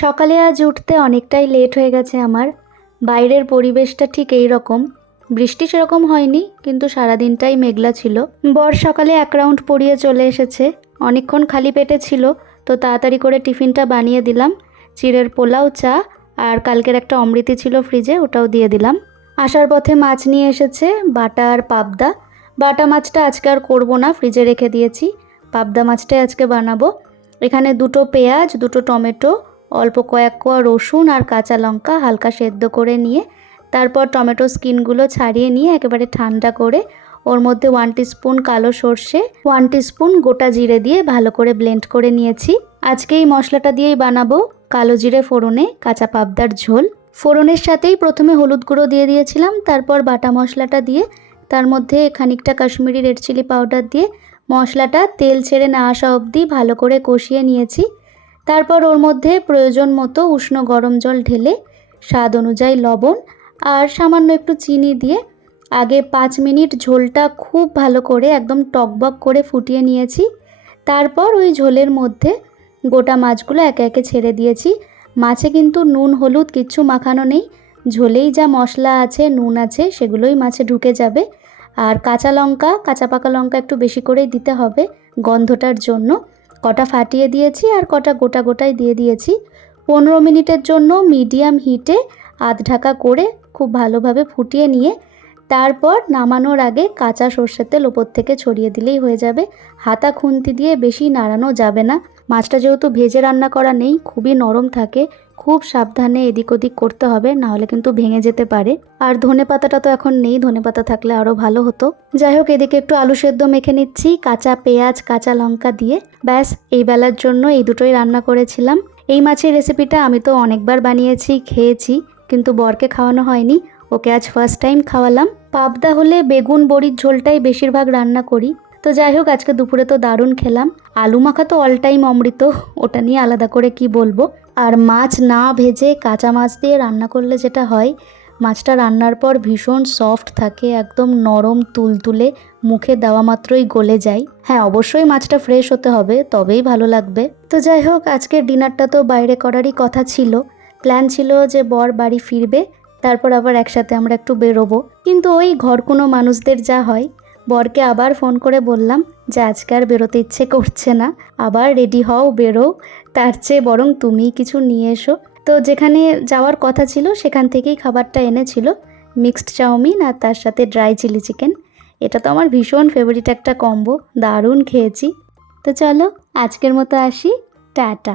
সকালে আজ উঠতে অনেকটাই লেট হয়ে গেছে আমার। বাইরের পরিবেশটা ঠিক এই রকম, বৃষ্টি সেরকম হয়নি, কিন্তু সারাদিনটাই মেঘলা ছিল। বর সকালে এক রাউন্ড পড়িয়ে চলে এসেছে, অনেকক্ষণ খালি পেটে ছিল, তো তাড়াতাড়ি করে টিফিনটা বানিয়ে দিলাম। চিড়ের পোলাও, চা আর কালকের একটা অমৃতি ছিল ফ্রিজে, ওটাও দিয়ে দিলাম। আসার পথে মাছ নিয়ে এসেছে, বাটা আর পাবদা। বাটা মাছটা আজকে আর করবো না, ফ্রিজে রেখে দিয়েছি। পাবদা মাছটাই আজকে বানাবো। এখানে দুটো পেঁয়াজ, দুটো টমেটো, অল্প কয়েক কোয়া রসুন আর কাঁচা লঙ্কা হালকা সেদ্ধ করে নিয়ে তারপর টমেটো স্কিনগুলো ছাড়িয়ে নিয়ে একেবারে ঠান্ডা করে ওর মধ্যে 1 টিস্পুন কালো সর্ষে, 1 টিস্পুন গোটা জিরে দিয়ে ভালো করে ব্লেন্ড করে নিয়েছি। আজকে এই মশলাটা দিয়েই বানাবো কালো জিরে ফোড়নে কাঁচা পাবদার ঝোল। ফোড়নের সাথেই প্রথমে হলুদ গুঁড়ো দিয়ে দিয়েছিলাম, তারপর বাটা মশলাটা দিয়ে তার মধ্যে খানিকটা কাশ্মীরি রেড চিলি পাউডার দিয়ে মশলাটা তেল ছেড়ে না আসা অবধি ভালো করে কষিয়ে নিয়েছি। তারপর ওর মধ্যে প্রয়োজন মতো উষ্ণ গরম জল ঢেলে স্বাদ অনুযায়ী লবণ আর সামান্য একটু চিনি দিয়ে আগে 5 মিনিট ঝোলটা খুব ভালো করে একদম টকবক করে ফুটিয়ে নিয়েছি। তারপর ওই ঝোলের মধ্যে গোটা মাছগুলো একে একে ছেড়ে দিয়েছি। মাছে কিন্তু নুন হলুদ কিচ্ছু মাখানো নেই, ঝোলেই যা মশলা আছে নুন আছে সেগুলোই মাছে ঢুকে যাবে। আর কাঁচা লঙ্কা, কাঁচা পাকা লঙ্কা একটু বেশি করেই দিতে হবে গন্ধটার জন্য। কটা ফাটিয়ে দিয়েছি আর কটা গোটা গোটাই দিয়ে দিয়েছি। 15 মিনিটের জন্য মিডিয়াম হিটে আধ ঢাকা করে খুব ভালোভাবে ফুটিয়ে নিয়ে তারপর নামানোর আগে কাঁচা সর্ষের তেল ওপর থেকে ছড়িয়ে দিলেই হয়ে যাবে। হাতা খুন্তি দিয়ে বেশি নাড়ানো যাবে না। মাছটা যেহেতু ভেজে রান্না করা নেই, খুবই নরম থাকে, খুব সাবধানে এদিক ওদিক করতে হবে, নাহলে কিন্তু ভেঙে যেতে পারে। আর ধনেপাতাটা তো এখন নেই, ধনেপাতা থাকলে আরও ভালো হতো। যাই হোক, এদিকে একটু আলু সেদ্ধ মেখে নিচ্ছি কাঁচা পেঁয়াজ কাঁচা লঙ্কা দিয়ে। ব্যাস, এই বেলার জন্য এই দুটোই রান্না করেছিলাম। এই মাছের রেসিপিটা আমি তো অনেকবার বানিয়েছি, খেয়েছি, কিন্তু বরকে খাওয়ানো হয়নি, ওকে আজ ফার্স্ট টাইম খাওয়ালাম। পাবদা হলে বেগুন বড়ির ঝোলটাই বেশিরভাগ রান্না করি। তো যাই হোক, আজকে দুপুরে তো দারুণ খেলাম। আলু মাখা তো অল টাইম অমৃত, ওটা নিয়ে আলাদা করে কি বলবো। আর মাছ না ভেজে কাঁচা মাছ দিয়ে রান্না করলে যেটা হয়, মাছটা রান্নার পর ভীষণ সফট থাকে, একদম নরম তুলতুলে, মুখে দেওয়া মাত্রই গলে যায়। হ্যাঁ, অবশ্যই মাছটা ফ্রেশ হতে হবে, তবেই ভালো লাগবে। তো যাই হোক, আজকের ডিনারটা তো বাইরে করারই কথা ছিল। প্ল্যান ছিল যে বর বাড়ি ফিরবে, তারপর আবার একসাথে আমরা একটু বেরোবো, কিন্তু ওই ঘর কোনো মানুষদের যা হয়। বরকে আবার ফোন করে বললাম যে আজকে আর বেরোতে ইচ্ছে করছে না, আবার রেডি হও, বেরো, তার চেয়ে বরং তুমিই কিছু নিয়ে এসো। তো যেখানে যাওয়ার কথা ছিল সেখান থেকেই খাবারটা এনেছিল, মিক্সড চাউমিন আর তার সাথে ড্রাই চিলি চিকেন। এটা তো আমার ভীষণ ফেভারিট একটা কম্বো, দারুণ খেয়েছি। তো চলো আজকের মতো আসি, টাটা।